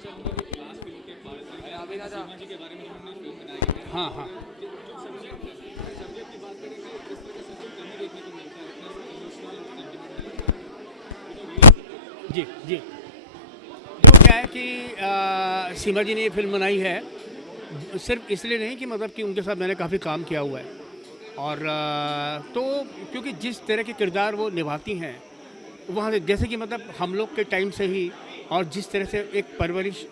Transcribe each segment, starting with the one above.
चाहूँगा कि class film के बारे में सीमा जी के बारे में जो हमने फिल्म बनाई है, हाँ हाँ जो सब्जेक्ट की बात करेंगे, किस तरह से जो कमी देखने को मिलता है, इतना इमोशनल सेंटिमेंटल, जी जी। जो क्या है कि सीमा जी ने ये फिल्म बनाई है सिर्फ इसलिए नहीं कि मतलब कि उनके साथ मैंने काफ़ी काम किया हुआ है और तो क्योंकि जिस तरह के किरदार वो निभाती हैं वहाँ से जैसे कि मतलब हम लोग के टाइम से ही और जिस तरह से एक परवरिश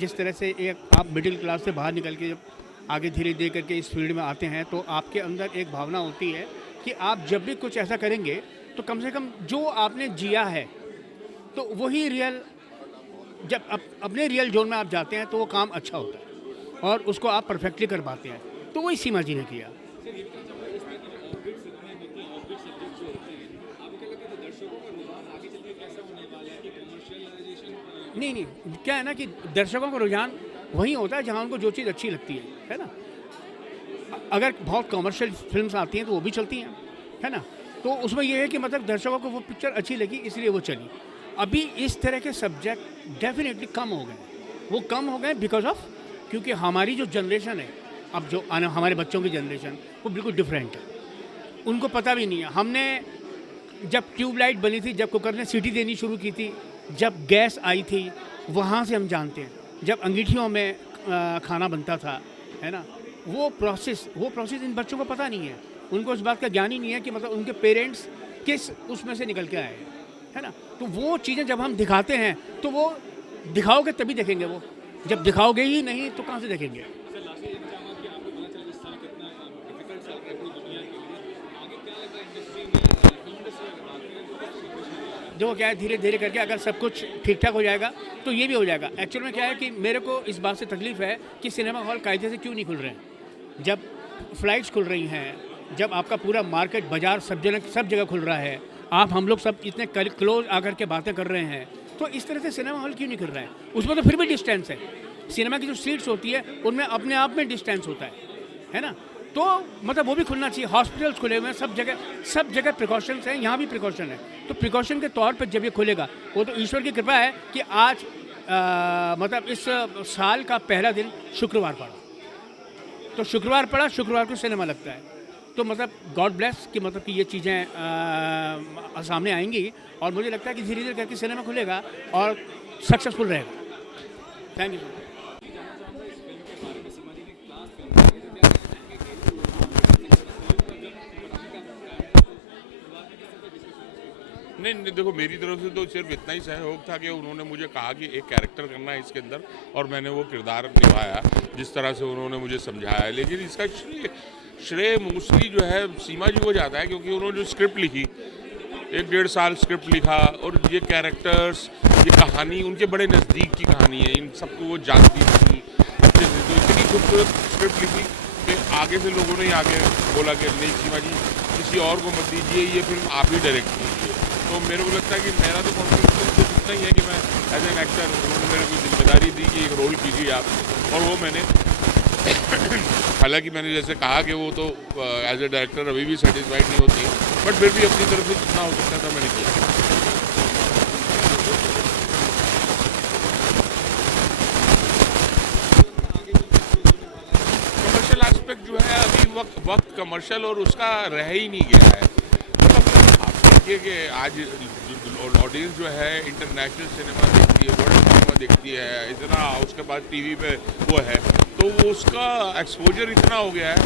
जिस तरह से एक आप मिडिल क्लास से बाहर निकल के जब आगे धीरे धीरे करके इस फील्ड में आते हैं तो आपके अंदर एक भावना होती है कि आप जब भी कुछ ऐसा करेंगे तो कम से कम जो आपने जिया है तो वही रियल जब अपने रियल जोन में आप जाते हैं तो वो काम अच्छा होता है और उसको आप परफेक्टली कर पाते हैं। तो वही सीमा जी ने किया। नहीं नहीं, क्या है ना कि दर्शकों का रुझान वहीं होता है जहाँ उनको जो चीज़ अच्छी लगती है ना। अगर बहुत कमर्शियल फिल्म्स आती हैं तो वो भी चलती हैं, है ना। तो उसमें ये है कि मतलब दर्शकों को वो पिक्चर अच्छी लगी इसलिए वो चली। अभी इस तरह के सब्जेक्ट डेफिनेटली कम हो गए। वो कम हो गए बिकॉज ऑफ क्योंकि हमारी जो जनरेशन है अब जो हमारे बच्चों की जनरेशन वो बिल्कुल डिफरेंट है। उनको पता भी नहीं है। हमने जब ट्यूबलाइट बनी थी, जब कुकर ने सीटी देनी शुरू की थी, जब गैस आई थी, वहाँ से हम जानते हैं। जब अंगीठियों में खाना बनता था, है ना, वो प्रोसेस इन बच्चों को पता नहीं है। उनको इस बात का ज्ञान ही नहीं है कि मतलब उनके पेरेंट्स किस उसमें से निकल के आए हैं, है ना। तो वो चीज़ें जब हम दिखाते हैं तो वो दिखाओगे तभी देखेंगे। वो जब दिखाओगे ही नहीं तो कहाँ से देखेंगे। जो क्या है धीरे धीरे करके अगर सब कुछ ठीक ठाक हो जाएगा तो ये भी हो जाएगा। एक्चुअल में क्या है कि मेरे को इस बात से तकलीफ़ है कि सिनेमा हॉल कायदे से क्यों नहीं खुल रहे हैं। जब फ्लाइट्स खुल रही हैं, जब आपका पूरा मार्केट बाज़ार सब जगह खुल रहा है, आप हम लोग सब इतने क्लोज आकर के बातें कर रहे हैं, तो इस तरह से सिनेमा हॉल क्यों नहीं खुल रहा है। उसमें तो फिर भी डिस्टेंस है। सिनेमा की जो सीट्स होती है उनमें अपने आप में डिस्टेंस होता है ना। तो मतलब वो भी खुलना चाहिए। हॉस्पिटल्स खुले हुए हैं, सब जगह प्रिकॉशंस हैं, यहाँ भी प्रिकॉशन है। तो प्रिकॉशन के तौर पर जब ये खुलेगा, वो तो ईश्वर की कृपा है कि आज मतलब इस साल का पहला दिन शुक्रवार पड़ा, तो शुक्रवार को सिनेमा लगता है। तो मतलब गॉड ब्लेस कि मतलब कि ये चीज़ें सामने आएंगी और मुझे लगता है कि धीरे धीरे करके सिनेमा खुलेगा और सक्सेसफुल रहेगा। Thank you. नहीं, देखो मेरी तरफ से तो सिर्फ इतना ही सहयोग था कि उन्होंने मुझे कहा कि एक कैरेक्टर करना है इसके अंदर और मैंने वो किरदार निभाया जिस तरह से उन्होंने मुझे समझाया। लेकिन इसका श्रेय मोस्टली जो है सीमा जी को जाता है क्योंकि उन्होंने जो स्क्रिप्ट लिखी, 1-1.5 साल स्क्रिप्ट लिखा और ये कैरेक्टर्स, ये कहानी उनके बड़े नज़दीक की कहानी है। इन सबको वो जानती थी अच्छे से, तो इतनी खूबसूरत स्क्रिप्ट लिखी कि आगे से लोगों ने आगे बोला कि नहीं सीमा जी किसी और को मत दीजिए, ये फिल्म आप ही डायरेक्ट कीजिए। तो मेरे को लगता है कि मेरा तो कॉन्फिडेंस इतना ही है कि मैं एज एन एक्टर उन्होंने मेरे को जिम्मेदारी दी कि एक रोल कीजिए आप, और वो मैंने हालांकि मैंने जैसे कहा कि वो तो एज ए डायरेक्टर अभी भी सेटिस्फाइड नहीं होती, बट फिर भी अपनी तरफ से जितना हो सकता था मैंने किया। कमर्शियल एस्पेक्ट जो है अभी वक्त कमर्शियल और उसका रह ही नहीं गया है। मतलब आप देखिए कि आज ऑडियंस जो है इंटरनेशनल सिनेमा देखती है, वर्ल्ड सिनेमा देखती है, इतना उसके बाद टीवी पे वो है, तो वो उसका एक्सपोजर इतना हो गया है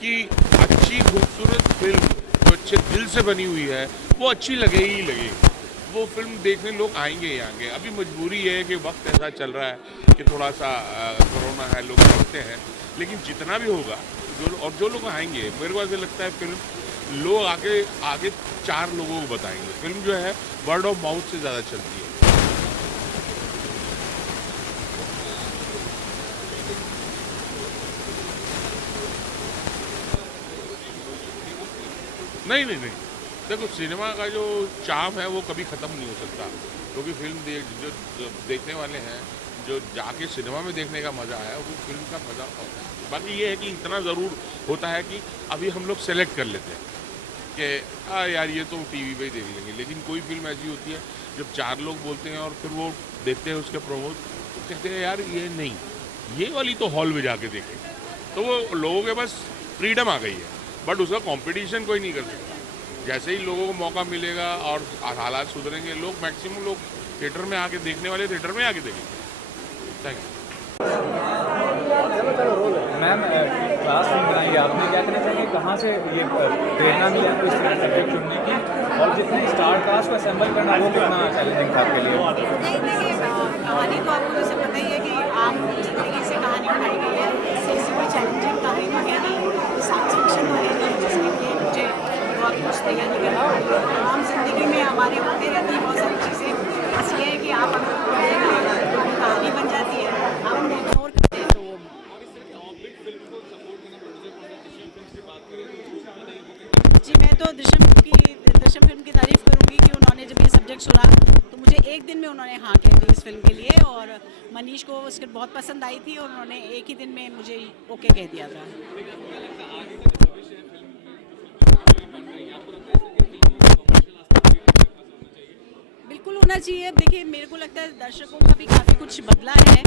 कि अच्छी खूबसूरत फिल्म जो अच्छे दिल से बनी हुई है वो अच्छी लगेगी। वो फिल्म देखने लोग आएंगे ही आएंगे। अभी मजबूरी है कि वक्त ऐसा चल रहा है कि थोड़ा सा कोरोना है, लोग डरते हैं, लेकिन जितना भी होगा जो लोग आएंगे, मेरे को ऐसा लगता है फिल्म लोग आगे 4 लोगों को बताएंगे। फिल्म जो है वर्ड ऑफ माउथ से ज़्यादा चलती है। नहीं, देखो सिनेमा का जो चार्म है वो कभी ख़त्म नहीं हो सकता, क्योंकि फिल्म जो देखने वाले हैं, जो जाके सिनेमा में देखने का मज़ा है वो फिल्म का मज़ा होता है। बाकी ये है कि इतना ज़रूर होता है कि अभी हम लोग सेलेक्ट कर लेते हैं कि यार ये तो टीवी पे ही देख लेंगे, लेकिन कोई फिल्म ऐसी होती है जब 4 लोग बोलते हैं और फिर वो देखते हैं उसके प्रोमो, कहते हैं यार ये नहीं, ये वाली तो हॉल में जाके देखें। तो वो लोगों के पास फ्रीडम आ गई है, बट उसका कंपटीशन कोई नहीं कर सकता। जैसे ही लोगों को मौका मिलेगा और हालात सुधरेंगे, लोग मैक्सिमम लोग थिएटर में आके देखने वाले थिएटर में आके देखेंगे। Thank you. Ma'am, class film बनाई आपने, क्या कहना चाहिए कहाँ से ये प्रेरणा मिली आपको इस तरह सब्जेक्ट चुनने की, और जितने स्टार कास्ट को असेंबल करना वो कितना चैलेंजिंग था आपके लिए? नहीं, देखिए कहानी तो आपको जैसे पता ही है कि आम जिंदगी से कहानी उठाई गई है, इससे कोई चैलेंजिंग कहानी तो है नहीं, साइंस फिक्शन तो है नहीं जिसके लिए मुझे बहुत कुछ तैयारी करना पड़ी। आम जिंदगी में हमारे होते रहती है बहुत सारी चीज़ें, बस ये है कि आप अगर कहानी बन जाती है, आप उन्हें इग्नोर करते हैं तो जी। मैं तो दृश्यम फिल्म की तारीफ़ करूंगी कि उन्होंने जब ये सब्जेक्ट सुना तो मुझे एक दिन में उन्होंने हाँ कह दी इस फिल्म के लिए, और मनीष को स्क्रिप्ट बहुत पसंद आई थी और उन्होंने एक ही दिन में मुझे ओके कह दिया था। बिल्कुल होना चाहिए। अब देखिए, मेरे को लगता है दर्शकों का भी काफ़ी कुछ बदला है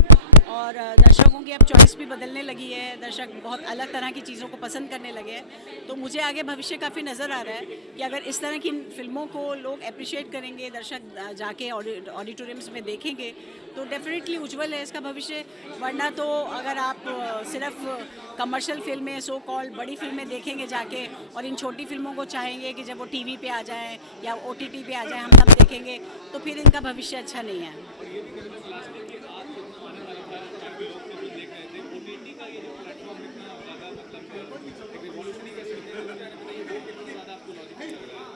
और दर्शकों की अब चॉइस भी बदलने लगी है, दर्शक बहुत अलग तरह की चीज़ों को पसंद करने लगे हैं। तो मुझे आगे भविष्य काफ़ी नज़र आ रहा है कि अगर इस तरह की फिल्मों को लोग अप्रिशिएट करेंगे, दर्शक जाके ऑडिटोरियम्स में देखेंगे तो डेफिनेटली उज्जवल है इसका भविष्य। वरना तो अगर आप सिर्फ कमर्शियल फिल्में, सो कॉल्ड बड़ी फिल्में देखेंगे जाके और इन छोटी फिल्मों को चाहेंगे कि जब वो टीवी पे आ जाएं या OTT पे आ जाएं हम तब देखेंगे, तो फिर इनका भविष्य अच्छा नहीं है।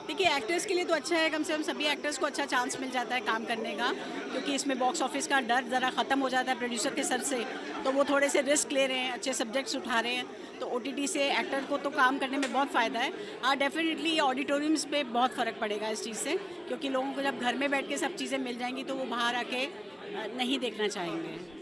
देखिए, एक्टर्स के लिए तो अच्छा है, कम से कम सभी एक्टर्स को अच्छा चांस मिल जाता है काम करने का, क्योंकि इसमें बॉक्स ऑफिस का डर ज़रा ख़त्म हो जाता है प्रोड्यूसर के सर से, तो वो थोड़े से रिस्क ले रहे हैं, अच्छे सब्जेक्ट्स उठा रहे हैं, तो OTT से एक्टर को तो काम करने में बहुत फ़ायदा है। हाँ, डेफिनेटली ऑडिटोरियम्स पे बहुत फ़र्क पड़ेगा इस चीज़ से, क्योंकि लोगों को जब घर में बैठ के सब चीज़ें मिल जाएंगी तो वो बाहर आके नहीं देखना चाहेंगे।